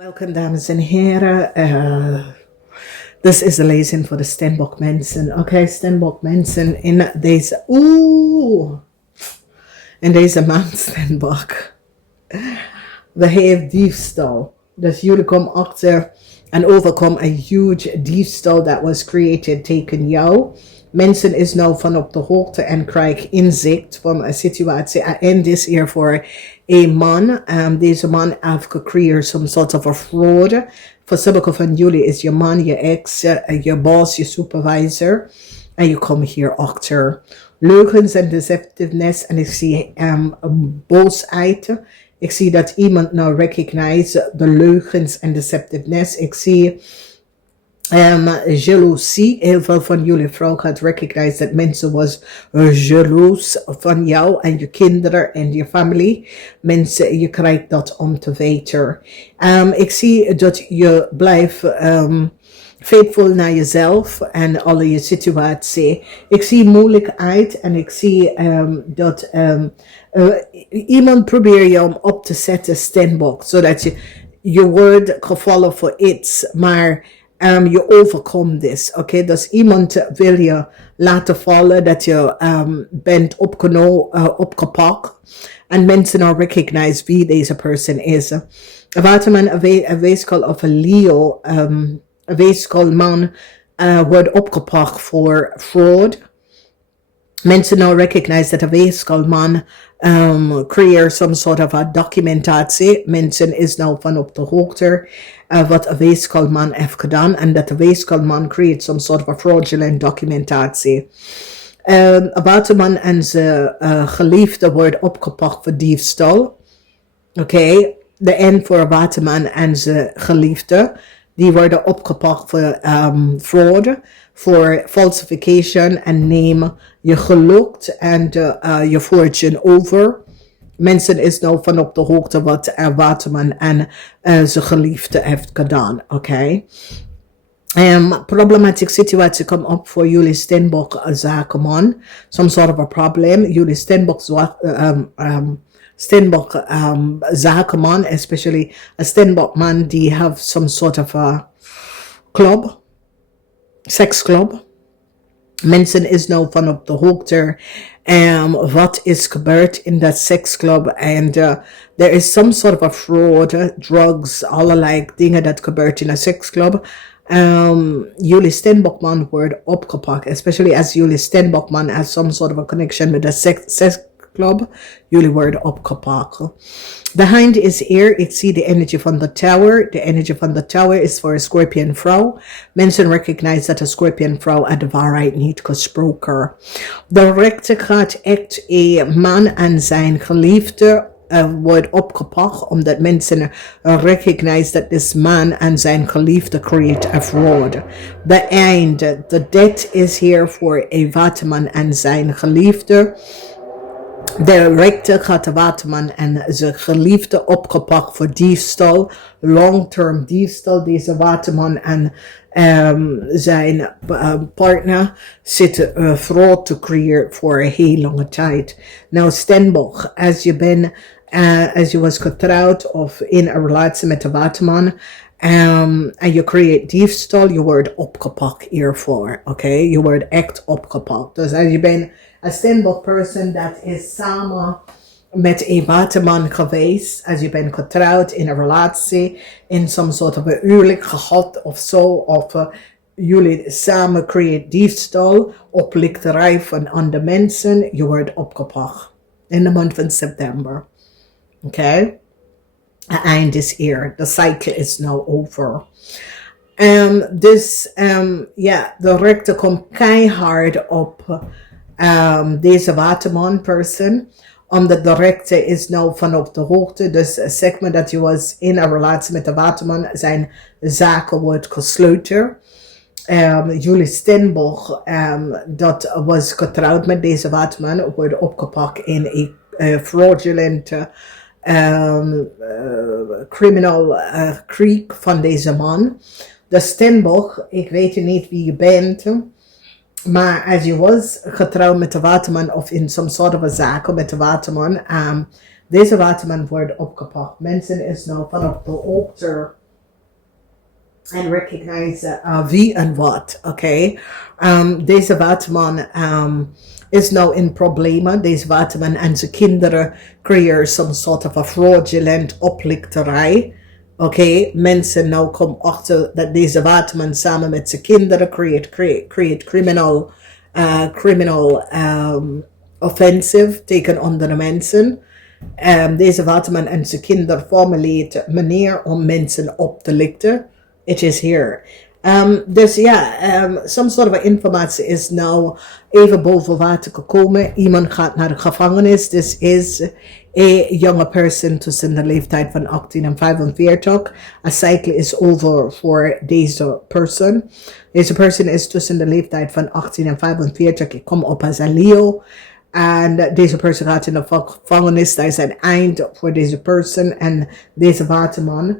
Welkom dames en heren. This is de lezing voor de STEENBOK mensen. Oké, STEENBOK mensen in deze maand STEENBOK. We hebben diefstal. Dus jullie komen achter en overkom een huge diefstal that was created tegen jou. Mensen is nou van op de hoogte en krijgen inzicht van een situatie. En dit is hier voor een man. Deze man heeft gecreëerd some sort of a fraud. Voor sommige van jullie is je man, je ex, je boss, je supervisor. En je komt hier achter. Leugens en deceptiveness. En ik zie boosheid. Ik zie dat iemand nou recognize de leugens en deceptiveness. Ik zie jaloezie. Heel veel van jullie vrouwen gaat recognize dat mensen was jaloers van jou en je kinderen en je familie. Mensen, je krijgt dat om te weten. Ik zie dat je blijft faithful naar jezelf en alle je situatie. Ik zie moeilijkheid en ik zie dat iemand probeert je om op te zetten, STEENBOK, zodat je wordt gevallen voor iets, maar je overkomt dit. Oké, dus iemand wil je laten vallen dat je bent opgepakt en mensen nou recognize wie deze persoon is. Waterman, een weeskal of een Leo, een weeskalman wordt opgepakt voor fraud. Mensen nou recognize dat een weeskalman creëert some sort of a documentatie. Mensen is nou van op de hoogte wat een weeskalman heeft gedaan. En dat de weeskalman creëert some sort of a fraudulent documentatie. Een waterman en zijn geliefde wordt opgepakt voor diefstal. Oké, de end voor een waterman en zijn geliefde. Die worden opgepakt voor fraud, voor falsification en neem je geluk en je fortune over. Mensen is nou van op de hoogte wat waterman en zijn geliefde heeft gedaan, oké. Problematieke situatie komt op voor jullie STEENBOK zakenman. Some sort of a problem. Jullie STEENBOK zakenman, especially a STEENBOK man, die have some sort of a club, sex club. Mensen is nou van op de hoogte wat is gebeurd in dat seksclub en there is some sort of a fraud, drugs, allerlei dingen dat gebeurt in een seksclub. Jullie STEENBOK man wordt opgepakt, especially as jullie STEENBOK man has some sort of a connection with the sex club. Jullie worden opgepakt. The Hind is here. Ik zie de energy van de Tower. De energy van de Tower is voor een Scorpion vrouw. Mensen recognize dat een Scorpion vrouw uit de waarheid niet gesproken. De rechter gaat echt een man en zijn geliefde wordt opgepakt omdat mensen recognize dat this man en zijn geliefde create a fraud. The End. The death is here voor een waterman en zijn geliefde. De rechter gaat de waterman en zijn geliefde opgepakt voor diefstal, long-term diefstal. Deze waterman en zijn partner zitten fraud te creëren voor een heel lange tijd. Nou, STEENBOK, als je was getrouwd of in een relatie met de waterman, en je creëert diefstal, je wordt opgepakt hiervoor, oké? Je wordt echt opgepakt. Dus als je bent een STEENBOK person dat is samen met een waterman geweest, als je bent getrouwd in een relatie, in some sort of een huwelijk gehad of zo, of jullie samen creëert diefstal, oplichterij van andere mensen, je wordt opgepakt in de maand van september, oké? Het eind is hier. The cycle is now over. Dus de rechter komt keihard op deze waterman person. Omdat de rechter is nou van op de hoogte. Dus zeg maar dat je was in een relatie met de waterman. Zijn zaken wordt gesloten. Jullie STEENBOK dat was getrouwd met deze waterman. Wordt opgepakt in een fraudulente criminal creek van deze man. De STEENBOK, ik weet niet wie je bent, maar als je was getrouwd met de waterman of in some sort of a zaken met de waterman, deze waterman wordt opgepakt. Mensen is nou vanaf de hoogte En recognize wie en wat, oké. Deze waterman is nou in problemen. Deze waterman en zijn kinderen creëren some sort of a fraudulent oplichterij. Oké, mensen nou komen achter dat deze waterman samen met zijn kinderen create criminal offensive tegen andere mensen. Deze waterman en zijn kinderen formuleert manier om mensen op te lichten. It is here. Dus ja, some sort of informatie is nou even boven water gekomen. Iemand gaat naar de gevangenis. This is a younger person tussen de leeftijd van 18 en 45. A cycle is over voor deze person. Deze person is tussen de leeftijd van 18 en 45. Ik kom op als een Leo. En deze persoon gaat in de gevangenis. Daar is een eind voor deze persoon en deze waterman.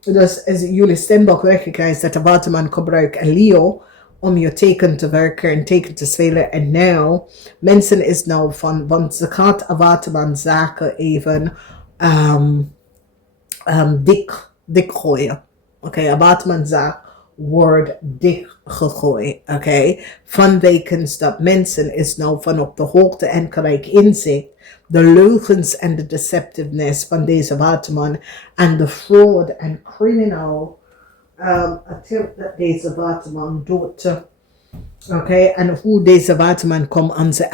Dus als jullie STEENBOK recognize dat de waterman gebruikt een Leo om je teken te werken en teken te spelen. En nou, mensen is nou van, want ze gaat een waterman zaken even dik gooien. Oké, een waterman zaak wordt dik gegooid. Oké, vanwege dat mensen is nou van op de hoogte en krijg inzicht de leugens en de deceptiveness van deze waterman en de fraud en criminal attempt dat deze waterman doet. Oké, en hoe deze waterman komt aan zijn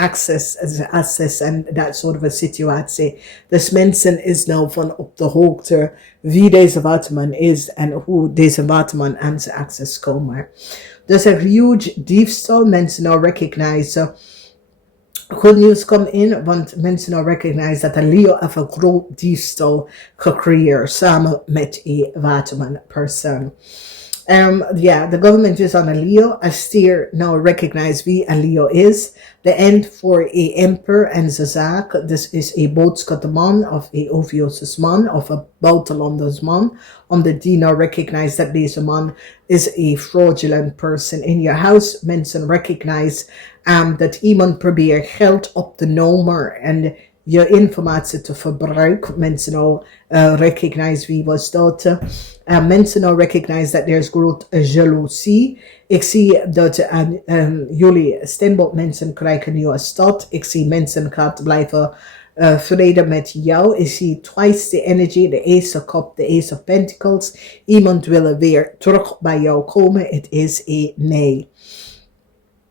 access en dat soort van situatie. Dus mensen is nou van op de hoogte wie deze waterman is en hoe deze waterman aan zijn access komen. Dus een huge diefstal, mensen nou recognize. Goed nieuws komt in, want mensen nou recognize dat de Leo even een groot diefstal gecreëerd samen met een waterman persoon. The government is on a Leo. I still now recognize wie een Leo is. The end voor een emperor en zijn zaak. Dus is een boodschapperman of een Oviosus man of een buitenlanders man. Omdat die nou recognize dat deze man is a fraudulent person in your house. Mensen recognize dat iemand probeert geld op te nemen en je informatie te verbruiken. Mensen nou recognize wie was dat. Mensen nou recognize that there's groot jaloezie. Ik zie dat jullie STEENBOK mensen krijgen nu een stad. Ik zie mensen gaan blijven vrede met jou. Ik zie twice the energy, de Ace of Cup, de Ace of Pentacles. Iemand wil weer terug bij jou komen. Het is een nee.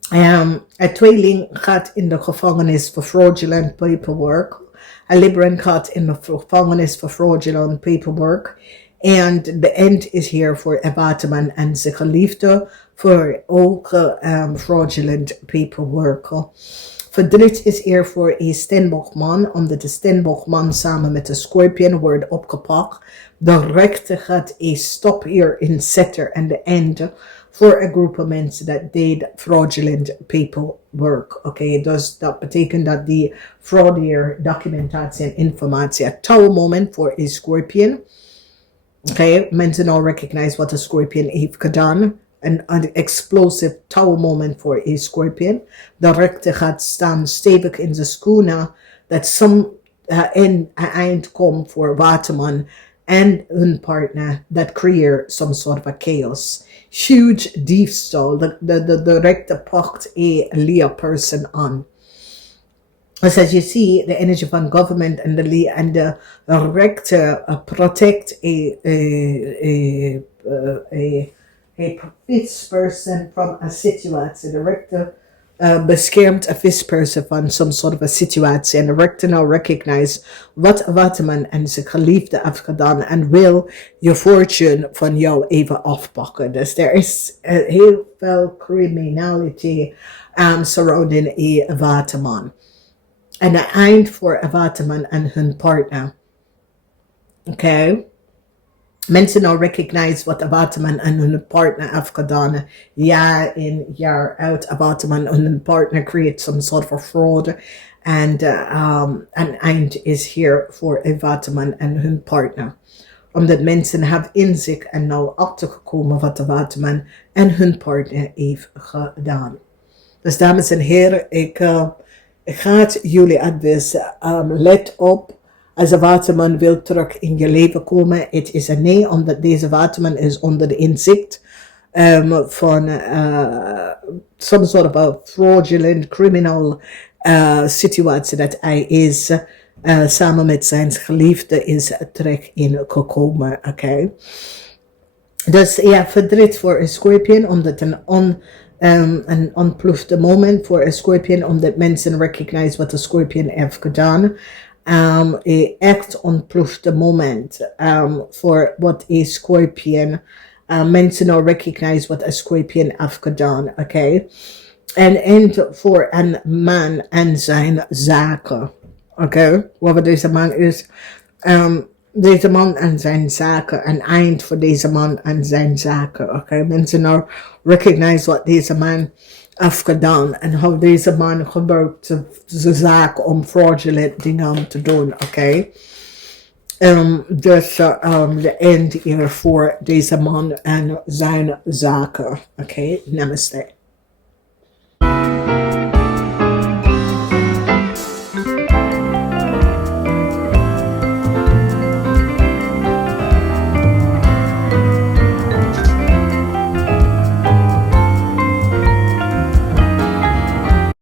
Een tweeling gaat in de gevangenis voor fraudulent paperwork. Een Libran gaat in de gevangenis voor fraudulent paperwork. And the end is here voor een waterman en zijn geliefde voor ook fraudulent paperwork. Verdriet is hier voor een STEENBOK man, omdat de STEENBOK man samen met de Scorpion wordt opgepakt. De rechter gaat een stop hier in zetten en de end voor een groep van mensen dat deed fraudulent paperwork. Oké, dus dat betekent dat die fraudier documentatie en informatie een touwmoment voor een Scorpion. Oké, mensen nou recognize wat een Scorpion heeft gedaan. Een explosive tower moment voor een Scorpion. De rechter gaat staan stevig in zijn schoenen. Dat some in een eind komt voor waterman en hun partner. Dat creëert some sort of a chaos. Huge diefstal. De rechter pakt een Leo person aan. Dus als je ziet, de energie van government en de rechter protect a visperson from a situatie. De rechter beschermt een visperson van some sort of a situatie. En de rechter nou recognize wat waterman en zijn geliefde heeft gedaan en wil je fortune van jou even afpakken. Dus er is heel veel criminality surrounding a waterman. En een eind voor een waterman en hun partner. Oké. Mensen nou recognize wat een waterman en hun partner heeft gedaan. Jaar in, jaar uit. Een waterman en hun partner create some sort of fraud. En een eind is hier voor een waterman en hun partner. Omdat mensen hebben inzicht en nou achtergekomen wat de waterman en hun partner heeft gedaan. Dus dames en heren, ik ga jullie advies. Let op. Als een waterman wil terug in je leven komen, het is een nee, omdat deze waterman is onder de inzicht van some sort of a fraudulent criminal situatie dat hij is samen met zijn geliefde is terecht in gekomen. Oké. Dus ja, verdriet voor een Scorpion, omdat een ontplofte moment voor een Scorpion, omdat mensen recognize wat de Scorpion heeft gedaan. Een echt ontplofte moment voor wat een Scorpion, mensen nou recognize wat een Scorpion heeft gedaan, oké? En voor een man en zijn zaken, oké? Wat deze man is, deze man en zijn zaken, een eind voor deze man en zijn zaken, oké? Mensen nou recognize wat deze man heeft gedaan en hoe deze man gebruikt zijn zaken om fraudulent dingen te doen, oké? Dus de eind hier voor deze man en zijn zaken, oké? Namaste.